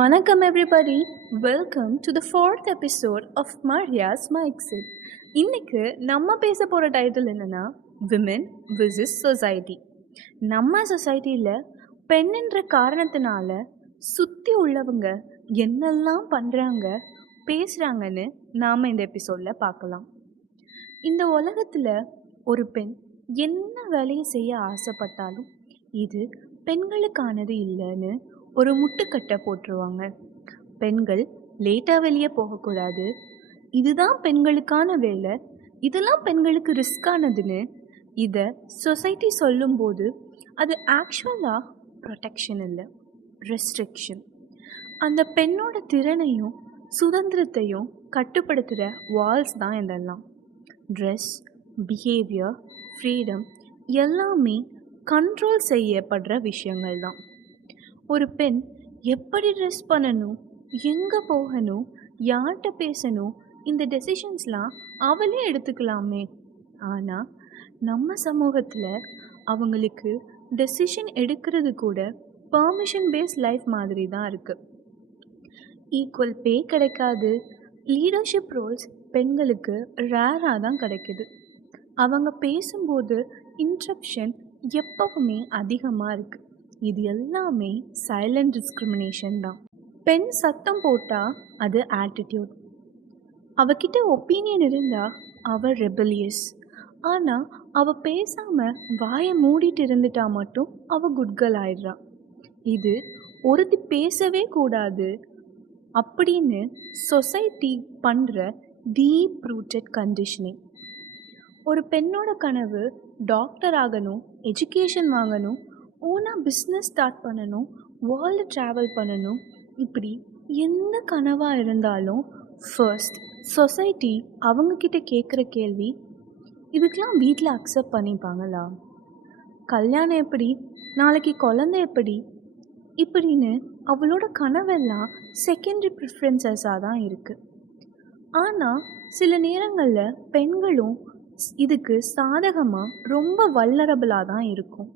வணக்கம் everybody, welcome to the 4th episode of Maria's மைக்ஸில். இன்னைக்கு நம்ம பேச போகிற டைட்டில் என்னென்னா விமென் விசஸ் சொசைட்டி. நம்ம சொசைட்டியில் பெண்ணுன்ற காரணத்தினால சுற்றி உள்ளவங்க என்னெல்லாம் பண்ணுறாங்க பேசுகிறாங்கன்னு நாம் இந்த எபிசோடில் பார்க்கலாம். இந்த உலகத்தில் ஒரு பெண் என்ன வேலையை செய்ய ஆசைப்பட்டாலும் இது பெண்களுக்கானது இல்லைன்னு ஒரு முட்டுக்கட்டை போட்டுருவாங்க. பெண்கள் லேட்டாக வெளியே போகக்கூடாது, இதுதான் பெண்களுக்கான வேலை, இதெல்லாம் பெண்களுக்கு ரிஸ்கானதுன்னு இதை சொசைட்டி சொல்லும்போது அது ஆக்சுவலாக ப்ரொடெக்ஷன் இல்லை, ரெஸ்ட்ரிக்ஷன். அந்த பெண்ணோட திறனையும் சுதந்திரத்தையும் கட்டுப்படுத்துகிற வால்ஸ் தான் இதெல்லாம். ட்ரெஸ், பிஹேவியர், ஃப்ரீடம் எல்லாமே கண்ட்ரோல் செய்யப்படுற விஷயங்கள் தான். ஒரு பெண் எப்படி ட்ரெஸ் பண்ணணும், எங்கே போகணும், யார்கிட்ட பேசணும், இந்த டெசிஷன்ஸ்லாம் அவளே எடுத்துக்கலாமே. ஆனால் நம்ம சமூகத்தில் அவங்களுக்கு டெசிஷன் எடுக்கிறது கூட பர்மிஷன் பேஸ்ட் லைஃப் மாதிரி தான் இருக்குது. ஈக்குவல் பே கிடைக்காது, லீடர்ஷிப் ரோல்ஸ் பெண்களுக்கு ரேராக தான் கிடைக்குது. அவங்க பேசும்போது இன்ட்ரப்ஷன் எப்பவுமே அதிகமாக இருக்குது. இது எல்லாமே சைலண்ட் டிஸ்கிரிமினேஷன் தான். பெண் சத்தம் போட்டால் அது ஆட்டிடியூட், அவகிட்ட ஒப்பீனியன் இருந்தால் அவள் ரெபலியஸ், ஆனால் அவள் பேசாமல் வாயை மூடிட்டு இருந்துட்டா மட்டும் அவள் குட்கல் ஆயிடுறா. இது ஒருத்தி பேசவே கூடாது அப்படின்னு சொசைட்டி பண்ணுற டீப் ரூட்டட் கண்டிஷனிங். ஒரு பெண்ணோட கனவு டாக்டர் ஆகணும், எஜுகேஷன் வாங்கணும், ஓனாக பிஸ்னஸ் ஸ்டார்ட் பண்ணணும், வேர்ல்டு ட்ராவல் பண்ணணும். இப்படி எந்த கனவாக இருந்தாலும் ஃபர்ஸ்ட் சொசைட்டி அவங்கக்கிட்ட கேட்குற கேள்வி, இதுக்கெலாம் வீட்டில் அக்செப்ட் பண்ணிப்பாங்களா, கல்யாணம் எப்படி, நாளைக்கு குழந்தை எப்படி, இப்படின்னு அவளோட கனவெல்லாம் செகண்டரி ப்ரிஃபரன்சஸாக தான் இருக்குது. ஆனால் சில நேரங்களில் பெண்களும் இதுக்கு சாதகமாக ரொம்ப வல்னரபிளாக தான் இருக்கும்.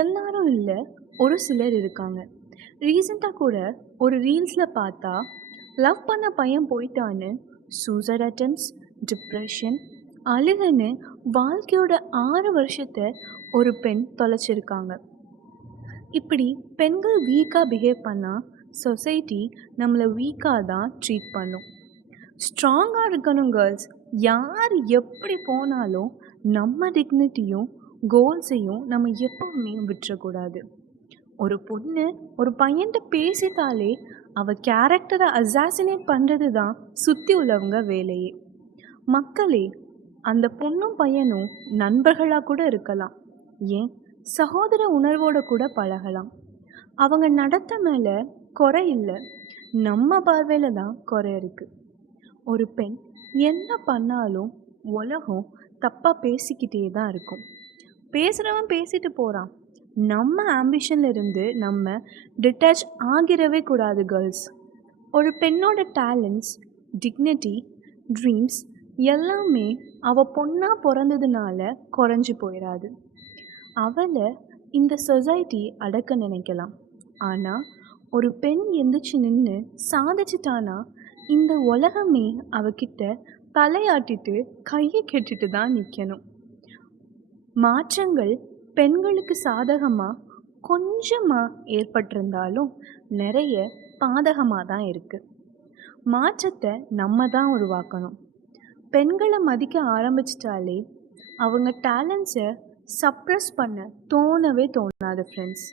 எல்லாரும் இல்லை, ஒரு சிலர் இருக்காங்க. ரீசெண்டாக கூட ஒரு ரீல்ஸில் பார்த்தா லவ் பண்ண பையன் போயிட்டான்னு சூசைட் அட்டெம்ப்ட்ஸ், டிப்ரெஷன், அழுகன்னு வாழ்க்கையோட 6 வருஷத்தை ஒரு பெண் தொலைச்சிருக்காங்க. இப்படி பெண்கள் வீக்காக பிஹேவ் பண்ணால் சொசைட்டி நம்மளை வீக்காக தான் ட்ரீட் பண்ணும். ஸ்ட்ராங்காக இருக்கணும் கேர்ள்ஸ், யார் எப்படி போனாலும் நம்ம டிக்னிட்டியும் கோல்ஸையும் நம்ம எப்பவுமே விட்டுறக்கூடாது. ஒரு பொண்ணு ஒரு பையன்கிட்ட பேசிட்டாலே அவள் கேரக்டரை அசாசினேட் பண்ணுறது தான் சுற்றி உள்ளவங்க வேலையே. மக்களே, அந்த பொண்ணும் பையனும் நண்பர்களாக கூட இருக்கலாம், ஏன் சகோதர உணர்வோடு கூட பழகலாம். அவங்க நடத்த மேலே குறை இல்லை, நம்ம பார்வையில் தான் குறை இருக்குது. ஒரு பெண் என்ன பண்ணாலும் உலகம் தப்பாக பேசிக்கிட்டே தான் இருக்கும். பேசுகிறவன் பேசிட்டு போகிறான். நம்ம ஆம்பிஷனில் இருந்து நம்ம டிட்டாச் ஆகிடவே கூடாது கேர்ள்ஸ். ஒரு பெண்ணோட டேலண்ட்ஸ், டிக்னிட்டி, ட்ரீம்ஸ் எல்லாமே அவள் பொண்ணாக பிறந்ததுனால குறைஞ்சி போயிடாது. அவளை இந்த சொசைட்டி அடக்க நினைக்கலாம், ஆனால் ஒரு பெண் எந்திரிச்சு நின்று சாதிச்சிட்டானா இந்த உலகமே அவகிட்ட தலையாட்டிட்டு கையை கெட்டுட்டு தான் நிற்கணும். மாற்றங்கள் பெண்களுக்கு சாதகமாக கொஞ்சமாக ஏற்பட்டிருந்தாலும் நிறைய பாதகமாக தான் இருக்குது. மாற்றத்தை நம்ம தான் உருவாக்கணும். பெண்களை மதிக்க ஆரம்பிச்சிட்டாலே அவங்க டேலண்ட்ஸை சப்ரஸ் பண்ண தோணவே தோணாது ஃப்ரெண்ட்ஸ்.